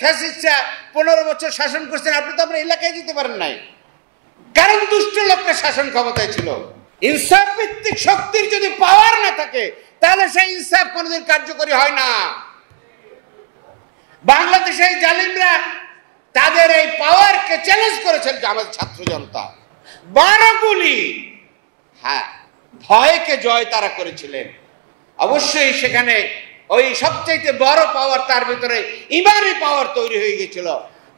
ফ্যাসিস্টরা 15 বছর শাসন করছেন, আপনি তো আপনার এলাকায় যেতে পারেন নাই, কারণ দুষ্ট লোকের শাসন ক্ষমতায় ছিল। ইনসাফ ভিত্তিক শক্তির যদি পাওয়ার না থাকে তাহলে সেই ইনসাফ কোনোদিন কার্যকরী হয় না। বাংলাদেশে জালিমরা তাদের এই পাওয়ারকে চ্যালেঞ্জ করেছেন আমাদের ছাত্র জনতা, 12 গুলি, হ্যাঁ, ভয়কে জয় তারা করেছিলেন। অবশ্যই সেখানে ওই সবচাইতে বড় পাওয়ার, তার ভিতরে ইমানি পাওয়ার তৈরি হয়ে গেছিল।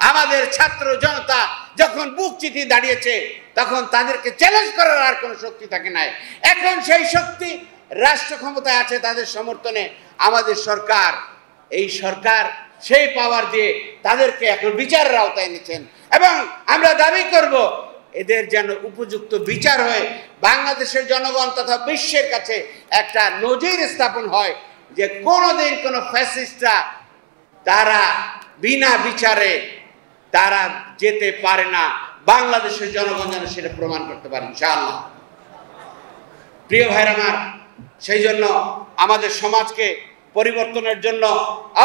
আমাদের ছাত্র জনতা যখন বুক চিতিয়ে দাঁড়িয়েছে তখন তাদেরকে চ্যালেঞ্জ করার আর কোনো শক্তি থাকে নাই। এখন সেই শক্তি রাষ্ট্র ক্ষমতায় আছে, তাদের সমর্থনে আমাদের সরকার, এই সরকার সেই পাওয়ার দিয়ে তাদেরকে এখন বিচারের আওতায় এনেছেন এবং আমরা দাবি করব এদের যেন উপযুক্ত বিচার হয়ে বাংলাদেশের জনগণ তথা বিশ্বের কাছে একটা নজির স্থাপন হয় যে কোনোদিন কোনো ফ্যাসিস্টরা তারা বিনা বিচারে তারা যেতে পারে না। বাংলাদেশের জনগণ যেন সেটা প্রমাণ করতে পারে ইনশাআল্লাহ। প্রিয় ভাইরা আমার, সেই জন্য আমাদের সমাজকে পরিবর্তনের জন্য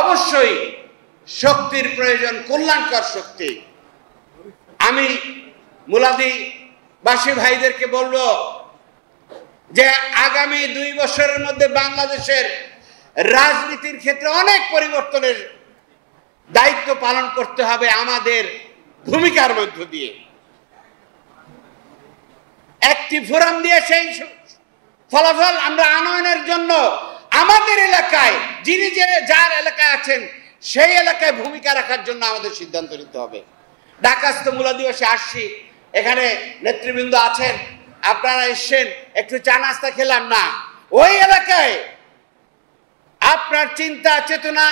অবশ্যই শক্তির প্রয়োজন, কল্যাণকর শক্তি। আমি মুলাদিবাসী ভাইদেরকে বলবো যে আগামী 2 বছরের মধ্যে বাংলাদেশের রাজনীতির ক্ষেত্রে অনেক পরিবর্তনের দায়িত্ব পালন করতে হবে আমাদের ভূমিকার মধ্য দিয়ে। একটি ফোরাম দিয়ে সেই ফলাফল আমরা আনয়নের জন্য আমাদের এলাকায়, যিনি যার এলাকায় আছেন সেই এলাকায় ভূমিকা রাখার জন্য আমাদের সিদ্ধান্ত নিতে হবে। ঢাকাস্থ মুলাদিবাসী আসছি, এখানে নেতৃবৃন্দ আছেন, আপনারা এসছেন, একটু চা নাস্তা খেলাম না, ওই এলাকায় আপনার চিন্তা চেতনা,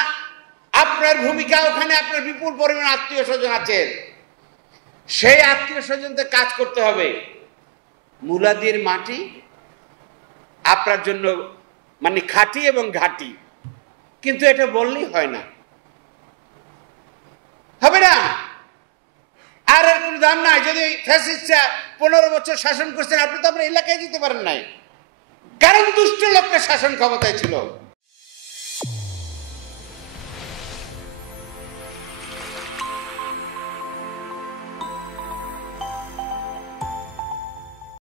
আপনার ভূমিকা, ওখানে আপনার বিপুল পরিমাণ আত্মীয় স্বজন আছেন, সেই আত্মীয় স্বজনদের কাজ করতে হবে। মুলাদির মাটি আপনার জন্য মানে খাঁটি এবং ঘাটি, কিন্তু এটা বললেই হয় না, হবে না। আর এর কোনো দাম নাই। যদি ফ্যাসিস্টরা 15 বছর শাসন করছেন, আপনি তো আপনার এলাকায় যেতে পারেন নাই, কারণ দুষ্ট লোকের শাসন ক্ষমতায় ছিল।